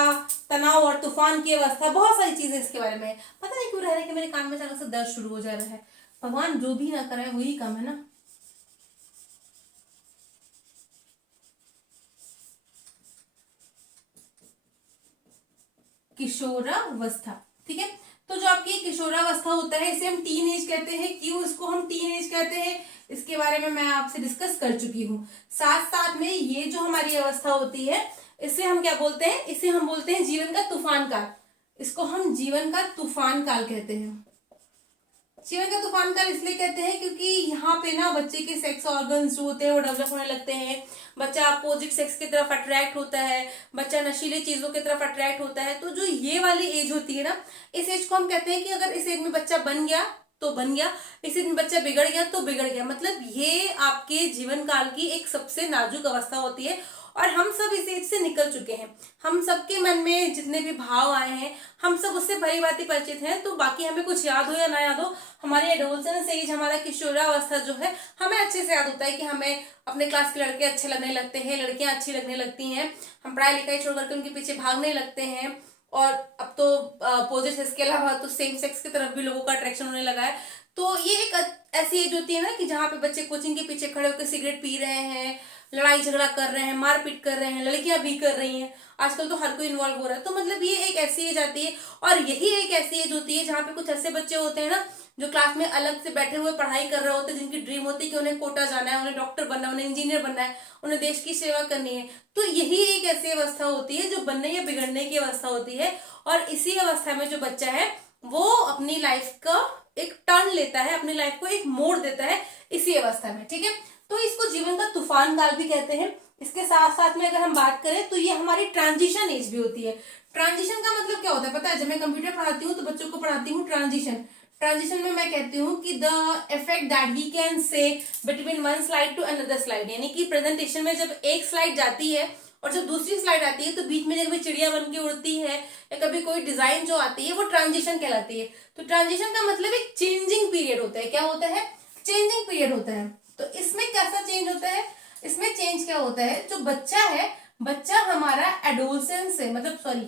तनाव और तूफान की अवस्था, बहुत सारी चीजें इसके बारे में। पता नहीं क्यों रह रहा है कि मेरे कान में अचानक से दर्द शुरू हो जा रहा है। भगवान जो भी ना करे वही कम है ना। किशोरावस्था, ठीक है। तो जो आपकी किशोरावस्था होता है इसे हम टीन एज कहते हैं। क्यों इसको हम टीन एज कहते हैं इसके बारे में मैं आपसे डिस्कस कर चुकी हूँ। साथ साथ में ये जो हमारी अवस्था होती है इसे हम क्या बोलते हैं? इसे हम बोलते हैं जीवन का तूफान काल। इसको हम जीवन का तूफान काल कहते हैं। जीवन का तूफान काल इसलिए कहते हैं क्योंकि यहाँ पे ना बच्चे के सेक्स ऑर्गन्स जो होते हैं वो डेवलप होने लगते हैं। बच्चा अपोजिट सेक्स की तरफ अट्रैक्ट होता है, बच्चा नशीली चीजों की तरफ अट्रैक्ट होता है। तो जो ये वाली एज होती है ना, इस एज को हम कहते हैं कि अगर इस एज में बच्चा बन गया तो बन गया, इस एज में बच्चा बिगड़ गया तो बिगड़ गया। मतलब ये आपके जीवन काल की एक सबसे नाजुक अवस्था होती है, और हम सब इस एज से निकल चुके हैं। हम सबके मन में जितने भी भाव आए हैं हम सब उससे भली भांति परिचित हैं। तो बाकी हमें कुछ याद हो या ना याद हो, हमारे एडोलसेंस एज, हमारा किशोरावस्था जो है हमें अच्छे से याद होता है कि हमें अपने क्लास के लड़के अच्छे लगने लगते हैं, लड़कियां अच्छी लगने लगती हैं, हम पढ़ाई लिखाई छोड़ करके उनके पीछे भागने लगते हैं। और अब तो अपोजिट सेक्स के अलावा तो सेम सेक्स की तरफ भी लोगों का अट्रैक्शन होने लगा है। तो ये एक ऐसी एज होती है ना कि जहाँ पे बच्चे कोचिंग के पीछे खड़े होकर सिगरेट पी रहे हैं, लड़ाई झगड़ा कर रहे हैं, मारपीट कर रहे हैं, लड़कियां भी कर रही हैं, आजकल तो हर कोई इन्वॉल्व हो रहा है। तो मतलब ये एक ऐसी एज आती है, और यही एक ऐसी एज होती है जहाँ पे कुछ ऐसे बच्चे होते हैं ना जो क्लास में अलग से बैठे हुए पढ़ाई कर रहे होते हैं, जिनकी ड्रीम होती है कि उन्हें कोटा जाना है, उन्हें डॉक्टर बनना है, उन्हें इंजीनियर बनना है, उन्हें देश की सेवा करनी है। तो यही एक ऐसी अवस्था होती है जो बनने या बिगड़ने की अवस्था होती है, और इसी अवस्था में जो बच्चा है वो अपनी लाइफ का एक टर्न लेता है, अपनी लाइफ को एक मोड़ देता है इसी अवस्था में, ठीक है। तो इसको जीवन का तूफान काल भी कहते हैं। इसके साथ साथ में अगर हम बात करें तो ये हमारी ट्रांजिशन एज भी होती है। ट्रांजिशन का मतलब क्या होता है पता है? जब मैं कंप्यूटर पढ़ाती हूँ तो बच्चों को पढ़ाती हूँ ट्रांजिशन। ट्रांजिशन में मैं कहती हूँ कि the effect that we can say between one slide to another slide, यानी कि प्रेजेंटेशन में जब एक स्लाइड जाती है और जब दूसरी स्लाइड आती है तो बीच में कभी चिड़िया बन के उड़ती है या कभी कोई डिजाइन जो आती है वो ट्रांजिशन कहलाती है। तो ट्रांजिशन का मतलब एक चेंजिंग पीरियड होता है। क्या होता है? चेंजिंग पीरियड होता है। तो इसमें कैसा चेंज होता है? इसमें चेंज क्या होता है, जो बच्चा है, बच्चा हमारा एडोलसेंस से, मतलब सॉरी,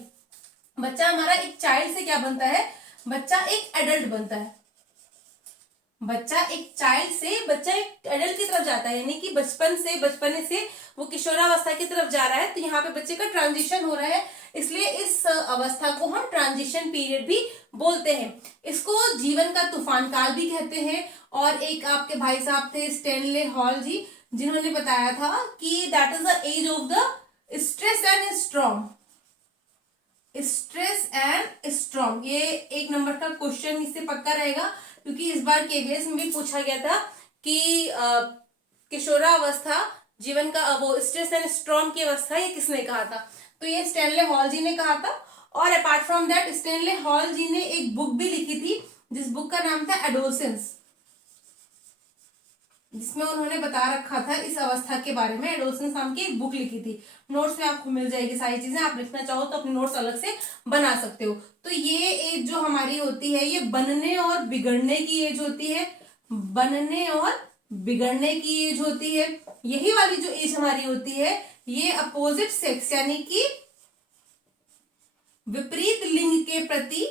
बच्चा हमारा एक चाइल्ड से क्या बनता है, बच्चा एक एडल्ट बनता है। बच्चा एक चाइल्ड से बच्चा एक एडल्ट की तरफ जाता है, यानी कि बचपने से वो किशोरावस्था की तरफ जा रहा है। तो यहाँ पे बच्चे का ट्रांजिशन हो रहा है, इसलिए इस अवस्था को हम ट्रांजिशन पीरियड भी बोलते हैं। इसको जीवन का तूफान काल भी कहते हैं। और एक आपके भाई साहब थे स्टैनले हॉल जी, जिन्होंने बताया था कि that is the age of the stress and strong. Stress and strong, ये 1 नंबर का क्वेश्चन इससे पक्का रहेगा, क्योंकि इस बार केवीएस में भी पूछा गया था कि किशोरावस्था जीवन का वो स्ट्रेस एंड स्ट्रॉन्ग की अवस्था ये किसने कहा था, तो ये स्टैनले हॉल जी ने कहा था। और apart from that Stanley Hall ji ने एक बुक भी लिखी थी, जिस बुक का नाम था एडोलसेंस, जिसमें उन्होंने बता रखा था इस अवस्था के बारे में। एडोलसेंस नाम की एक बुक लिखी थी, नोट्स में आपको मिल जाएगी सारी चीजें, आप लिखना चाहो तो अपने नोट्स अलग से बना सकते हो। तो ये एज जो हमारी होती है, ये बनने और बिगड़ने की एज होती है, बनने और बिगड़ने की एज होती है। यही वाली जो एज हमारी होती है, ये अपोजिट सेक्स यानी कि विपरीत लिंग के प्रति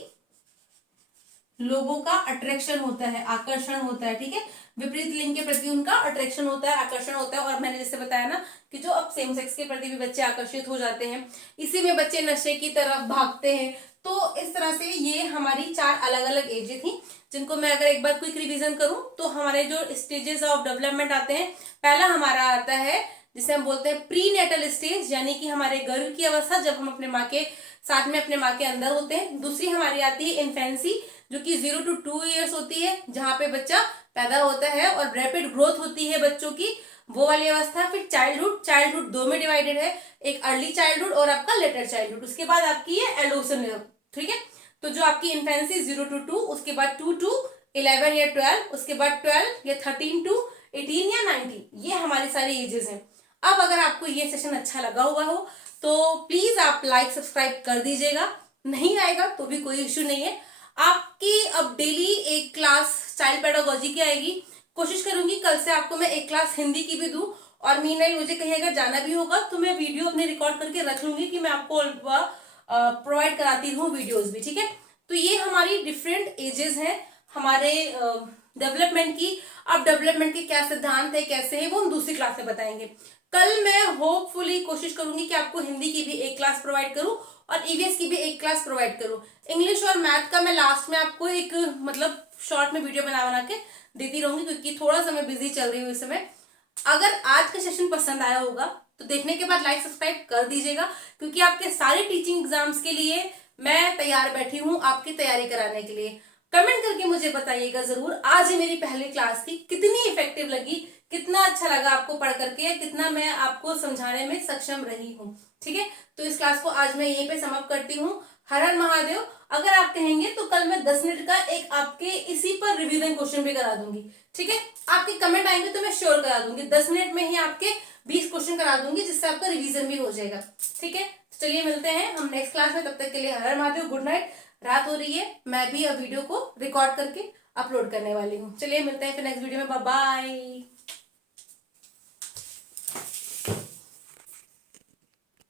लोगों का अट्रैक्शन होता है, आकर्षण होता है, ठीक है। विपरीत लिंग के प्रति उनका अट्रैक्शन होता है, आकर्षण होता है। और मैंने जैसे बताया ना कि जो अब सेम सेक्स के प्रति भी बच्चे आकर्षित हो जाते हैं, इसी में बच्चे नशे की तरफ भागते हैं। तो इस तरह से ये हमारी 4 अलग अलग एजें थी, जिनको मैं अगर एक बार क्विक रिवीजन करूं तो हमारे जो स्टेजेस ऑफ डेवलपमेंट आते हैं, पहला हमारा आता है जिसे हम बोलते हैं प्री नेटल स्टेज, यानी कि हमारे गर्भ की अवस्था, जब हम अपने माँ के साथ में अपने माँ के अंदर होते हैं। दूसरी हमारी आती है इन्फेंसी, जो कि 0 to 2 ईयर्स होती है, जहां पे बच्चा पैदा होता है और रैपिड ग्रोथ होती है बच्चों की, वो वाली अवस्था। फिर चाइल्डहुड 2 में डिवाइडेड है, एक अर्ली चाइल्डहुड और आपका लेटर चाइल्डहुड। उसके बाद आपकी ये एडोलसेंस, ठीक है। तो जो आपकी इन्फेंसी 0 to 2, उसके बाद 2 to 11 या 12, उसके बाद 12 या 13 to 18 या 19, ये हमारी सारी एजेस हैं। अब अगर आपको ये सेशन अच्छा लगा हुआ हो तो प्लीज आप लाइक सब्सक्राइब कर दीजिएगा, नहीं आएगा तो भी कोई इश्यू नहीं है। आपकी अब डेली एक क्लास चाइल्ड पेडागोजी की आएगी, कोशिश करूंगी कल से आपको मैं एक क्लास हिंदी की भी दूं। और मीनवाइल मुझे कहीं अगर जाना भी होगा तो मैं वीडियो अपने रिकॉर्ड करके रख लूंगी कि मैं आपको प्रोवाइड कराती हूँ वीडियोस भी, ठीक है। तो ये हमारी डिफरेंट एजेस हैं हमारे डेवलपमेंट की। अब डेवलपमेंट के क्या सिद्धांत है, कैसे है, वो हम दूसरी क्लास में बताएंगे। कल मैं होपफुली कोशिश करूंगी कि आपको हिंदी की भी एक क्लास प्रोवाइड करूं और ईवीएस की भी एक क्लास प्रोवाइड करूं। इंग्लिश और मैथ का मैं लास्ट में आपको एक मतलब शॉर्ट में वीडियो बना के देती रहूंगी, क्योंकि थोड़ा सा मैं बिजी चल रही हूँ इस समय। अगर आज का सेशन पसंद आया होगा तो देखने के बाद लाइक सब्सक्राइब कर दीजिएगा, क्योंकि आपके सारे टीचिंग एग्जाम्स के लिए मैं तैयार बैठी हूँ आपकी तैयारी कराने के लिए। कमेंट करके मुझे बताइएगा जरूर, आज ये मेरी पहली क्लास थी, कितनी इफेक्टिव लगी, कितना अच्छा लगा आपको पढ़ करके, कितना मैं आपको समझाने में सक्षम रही हूँ, ठीक है। तो इस क्लास को आज मैं यहीं पे समाप्त करती हूँ। हर हर महादेव। अगर आप कहेंगे तो कल मैं 10 मिनट का एक आपके इसी पर रिवीजन क्वेश्चन भी करा दूंगी, ठीक है। आपके कमेंट आएंगे तो मैं श्योर करा दूंगी, 10 मिनट में ही आपके 20 क्वेश्चन करा दूंगी, जिससे आपका रिवीजन भी हो जाएगा, ठीक है। चलिए मिलते हैं हम नेक्स्ट क्लास में, तब तक के लिए हर हर महादेव, गुड नाइट। रात हो रही है, मैं भी अब वीडियो को रिकॉर्ड करके अपलोड करने वाली हूँ। चलिए मिलते हैं फिर नेक्स्ट वीडियो में, बाय बाय।